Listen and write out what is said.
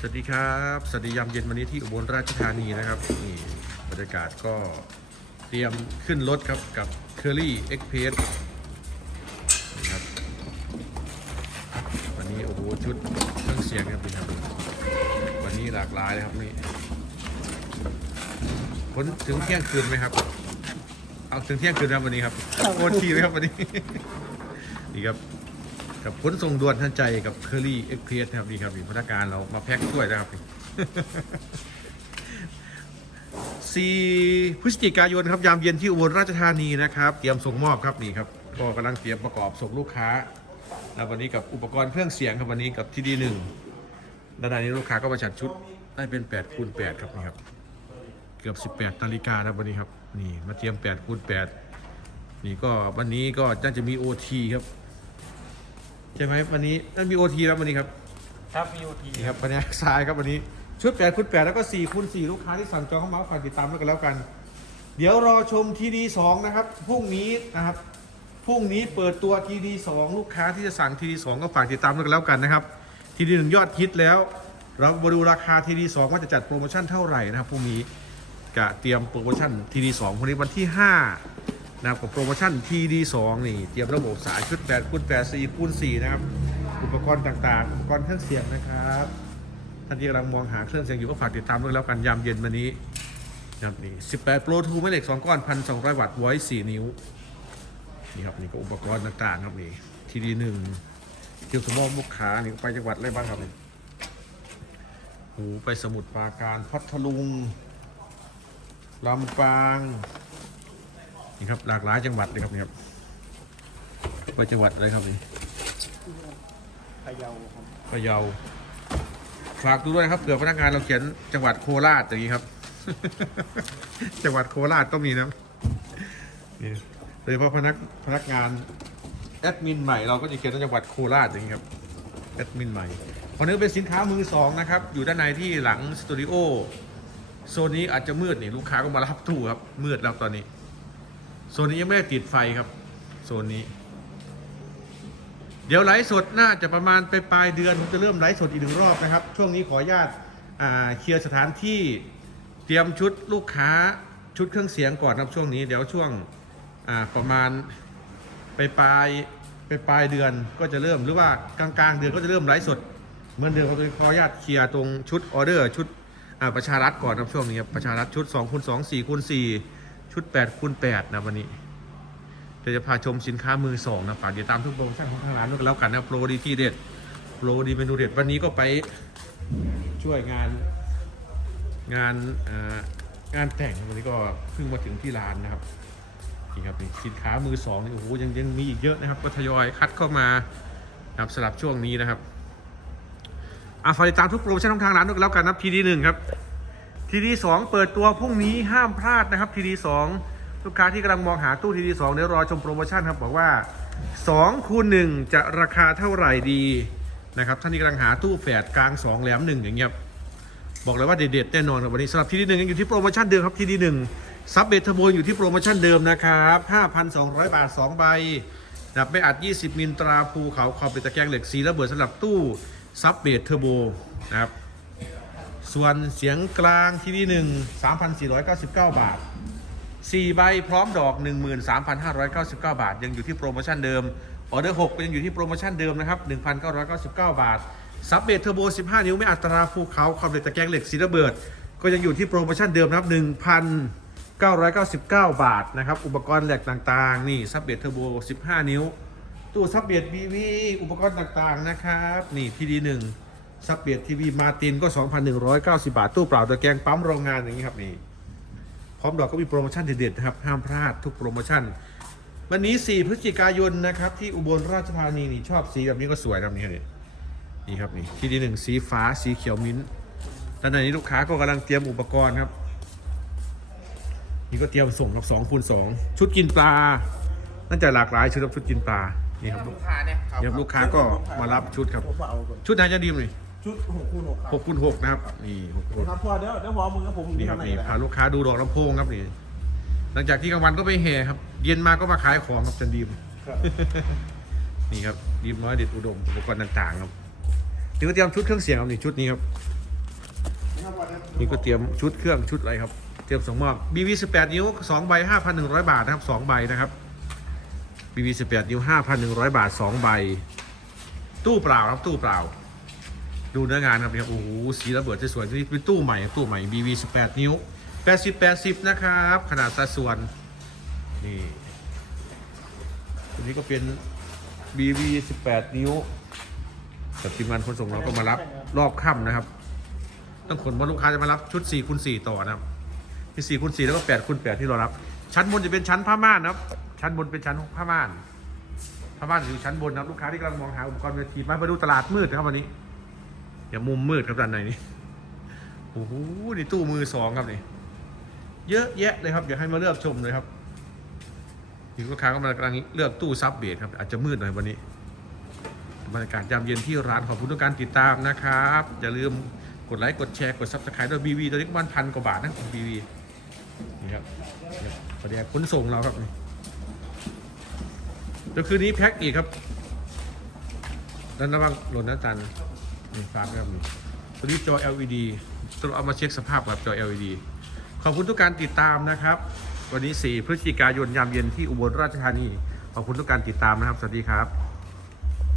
สวัสดีครับ สวัสดียามเย็นวันนี้ที่อุบลราชธานีนะครับนี่บรรยากาศก็เตรียมขึ้นรถครับกับ Curly Express นะครับวันนี้โอ้โหชุดเครื่องเสียงครับพี่ครับวันนี้หลากหลายเลยครับนี่ผลถึงเที่ยงคืนไหมครับ เอาถึงเที่ยงคืนครับวันนี้ครับโคตรทีไหมครับวันนี้นี่ครับ กับขนส่งด่วนทันใจกับเคอรี่เอ็กเพรสครับนี่ครับนี่พนักงานเรามาแพ็คถ้วยนะครับสี่พฤศจิกายนครับยามเย็นที่อุบลราชธานีนะครับ เตรียมส่งมอบครับนี่ครับก็กำลังเตรียมประกอบส่งลูกค้าแล้ววันนี้กับอุปกรณ์เครื่องเสียงครับวันนี้กับที่ดีหนึ่งด้านในนี้ลูกค้าก็มาจัดชุดได้เป็น8คูณ8ครับนี่ครับ เกือบ 18นาฬิกาครับวันนี้ครับ นี่มาเตรียม8คูณ8นี่ก็วันนี้ก็น่าจะมี OT ครับ ใช่ไหมวันนี้นั่นมีโอทีแล้ววันนี้ครับครับมีโอทีนี่ครับวันนี้ทรายครับวันนี้ชุด8คูณ8แล้วก็4คูณ4ลูกค้าที่สั่งจองเข้ามาฝากติดตามด้วยกันแล้วกัน เดี๋ยวรอชมทีดีสองนะครับพรุ่งนี้นะครับพรุ่งนี้เปิดตัวทีดีสองลูกค้าที่จะสั่งทีดีสองก็ฝากติดตามด้วยกันแล้วกันนะครับทีดีหนึ่งยอดฮิตแล้ว เรามาดูราคาทีดีสองว่าจะจัดโปรโมชั่นเท่าไหร่นะครับพรุ่งนี้กะเตรียมโปรโมชั่นทีดีสองพรุ่งนี้วันที่5 นะครับกับโปรโมชั่น TD2 นี่เตรียมระบบสายชุด8คูณ8 4คูณ4นะครับ อุปกรณ์ต่างๆ อุปกรณ์เครื่องเสียงนะครับท่านที่กำลังมองหาเครื่องเสียงอยู่ก็ฝากติดตามด้วยแล้วกันยามเย็นวันนี้นะครับนี่18 Pro 2แม่เหล็ก 2 ก้อน 1,200 วัตต์ไว้4นิ้วนี่ครับนี่ก็อุปกรณ์ต่างๆครับนี่ TD1 เกี่ยวกับมอบลูกค้านี่ไปจังหวัดอะไรบ้างครับนี่โอ้โหไปสมุทรปราการพัทลุงลำปาง นี่ครับหลากหลายจังหวัดเลยครับนี่ครับไปจังหวัดอะไรครับนี่พะเยาครับพะเยาฝากดูด้วยนะครับเผื่อพนักงานเราเขียนจังหวัดโคราชอย่างนี้ครับ จังหวัดโคราชก็มีนะนี่โดยเฉพาะพนักพนักงานแอดมินใหม่เราก็จะเขียนว่าจังหวัดโคราชอย่างนี้ครับแอดมินใหม่คนนี้เป็นสินค้ามือสองนะครับ อยู่ด้านในที่หลังสตูดิโอโซนนี้อาจจะมืดนี่ลูกค้าก็มารับตู้ครับมืดแล้วตอนนี้ โซนนี้ยังไม่ได้ติดไฟครับ โซนนี้ เดี๋ยวไลฟ์สดน่าจะประมาณไปปลายเดือนผมจะเริ่มไลฟ์สดอีกหนึ่งรอบนะครับ ช่วงนี้ขออนุญาตเคลียร์สถานที่เตรียมชุดลูกค้าชุดเครื่องเสียงก่อนครับช่วงนี้ เดี๋ยวช่วงประมาณไปปลายไปปลายเดือนก็จะเริ่มหรือว่ากลางๆเดือนก็จะเริ่มไลฟ์สดเหมือนเดิมผมจะขออนุญาตเคลียร์ตรงชุดออเดอร์ชุดประชารัฐก่อนครับช่วงนี้ครับประชารัฐชุด2คูณ2 4คูณ4 ชุด8คูณ8นะวันนี้เดี๋ยวจะพาชมสินค้ามือสองนะฝากติดตามทุกโปรโมชั่นของทางร้านด้วยกันแล้วกันนะโปรดีที่เด็ดโปรดีเมนูเด็ดวันนี้ก็ไปช่วยงานงานงานแต่งวันนี้ก็เพิ่งมาถึงที่ร้านนะครับนี่ครับนี่สินค้ามือสองนี่โอ้โหยังยังมีอีกเยอะนะครับก็ทยอยคัดเข้ามานะครับสำหรับช่วงนี้นะครับอะฝากติดตามทุกโปรโมชั่นของทางร้านด้วยกันแล้วกันนะทีดีหนึ่งครับ ทีดีสองเปิดตัวพรุ่งนี้ห้ามพลาดนะครับทีดีสองลูกค้าที่กำลังมองหาตู้ทีดีสองเดี๋ยวรอชมโปรโมชั่นครับบอกว่า2คูณ1จะราคาเท่าไหร่ดีนะครับท่านที่กำลังหาตู้แฝดกลาง 2 แหลม 1 อย่างเงี้ยบอกเลยว่าเด็ดๆแน่นอนครับวันนี้สำหรับทีดีหนึ่งยังอยู่ที่โปรโมชั่นเดิมครับทีดีหนึ่งซับเบทเทอร์โบอยู่ที่โปรโมชั่นเดิมนะครับ5,200 บาท 2 ใบดับไม่อัด 20 มิลตราภูเขาขอบเป็นตะแกรงเหล็กสีระเบิดสำหรับตู้ซับเบทเทอร์โบนะครับ ส่วนเสียงกลางที่นี่หนึ่ง3,499 บาท 4 ใบพร้อมดอก 13,599 บาท ยังอยู่ที่โปรโมชั่นเดิม ออเดอร์6ก็ยังอยู่ที่โปรโมชั่นเดิมนะครับ 1,999 บาท ซับเบทเทอร์โบ 15 นิ้ว ไม่อัตราภูเขาความเหล็กตะแกรงเหล็กสีระเบิด ก็ยังอยู่ที่โปรโมชั่นเดิมนะครับ 1,999 บาทนะครับ อุปกรณ์แหลกต่างๆ นี่ซับเบทเทอร์โบ 15 นิ้ว ตู้ซับเบทบีวีอุปกรณ์ต่างๆ นะครับ นี่ทีดีหนึ่ง ซับเบียดทีวีมาตินก็ 2,190 บาท ตู้เปล่าตะแกรงปั๊มโรงงานอย่างนี้ครับนี่พร้อมดอกก็มีโปรโมชั่นเด็ดๆนะครับ ห้ามพลาดทุกโปรโมชั่น วันนี้ 4 พฤศจิกายนนะครับ ที่อุบลราชธานีนี่ชอบสีแบบนี้ก็สวยนะครับนี่ครับนี่นี่ครับนี่ที่ดีหนึ่งสีฟ้าสีเขียวมิ้นท์ด้านในนี้ลูกค้าก็กำลังเตรียมอุปกรณ์ครับ นี่ก็เตรียมส่งครับ2คูณ2ชุดกินปลาน่าจะหลากหลายชุดครับชุดกินปลานี่ครับลูกค้าเนี่ยเดี๋ยวลูกค้าก็มารับชุดครับผมเอาก่อนชุดไหนจะดีมนี่ ชุดหกคูณหกครับหกคูณหกนะครับ นี่หกคูณครับพ่อเดี๋ยวเดี๋ยวพอมึงกับผมนี่ครับข้างนี่ใะพาลูกค้าดูดอกลำโพงครับนี่ หลังจากที่กลางวันก็ไปแห่ครับ เย็นมาก็มาขายของครับจันดีม ครับ นี่ครับดีมน้อยเด็ดอุดมอุปกรณ์ต่างๆครับนี่ก็เตรียมชุดเครื่องเสียงครับนี่ชุดนี้ครับ นี่ก็เตรียมชุดเครื่องชุดอะไรครับ เตรียมส่งมอบ BV 18 นิ้ว2ใบ5,100 บาทนะครับ2ใบนะครับ BV 18 นิ้ว 5,100 บาท 2 ใบ ตู้เปล่าครับตู้เปล่า ดูเนื้องานครับเนี่ยโอ้โหสีระเบิดสวยๆนี่เป็นตู้ใหม่ตู้ใหม่ BV 18 นิ้ว 80 80 นะครับ ขนาดสัดส่วน นี่ตัวนี้ก็เป็น BV 18 นิ้วกับทีมงานขนส่งเราก็มารับรอบค่ำนะครับ ต้องขนว่าลูกค้าจะมารับชุด4คูณ4ต่อนะครับมี4คูณ4แล้วก็8คูณ8ที่เรารับ ชั้นบนจะเป็นชั้นผ้าม่านนะครับ ชั้นบนเป็นชั้นผ้าม่านผ้าม่านอยู่ชั้นบนนะครับลูกค้าที่กำลังมองหาอุปกรณ์เวทีมามาดูตลาดมืดนะครับวันนี้ อย่ามุมมืดครับด้านในนี้โอ้โหนี่ตู้มือสองครับนี่เยอะแยะเลยครับอยากให้มาเลือกชมเลยครับทีลูกค้ากำลังกำลังเลือกตู้ซับเบสครับอาจจะมืดหน่อยวันนี้บรรยากาศยามเย็นที่ร้านขอบคุณทุกการติดตามนะครับอย่าลืมกดไลค์กดแชร์กดซับสไครต์ด้วยบีวีตัวนี้ประมาณพันกว่าบาทนะบีวีนี่ครับประเดี๋ยวขนส่งเราครับนี่เดี๋ยวคืนนี้แพ็คอีกครับด้านระวังหล่นน้าตัน นี่ฝากไว้ครับนี่ตัวนี้จอ LED ต้องเอามาเช็คสภาพกับจอ LED ขอบคุณทุกการติดตามนะครับ วันนี้ 4 พฤศจิกายนยามเย็นที่อุบลราชธานี ขอบคุณทุกการติดตามนะครับ สวัสดีครับ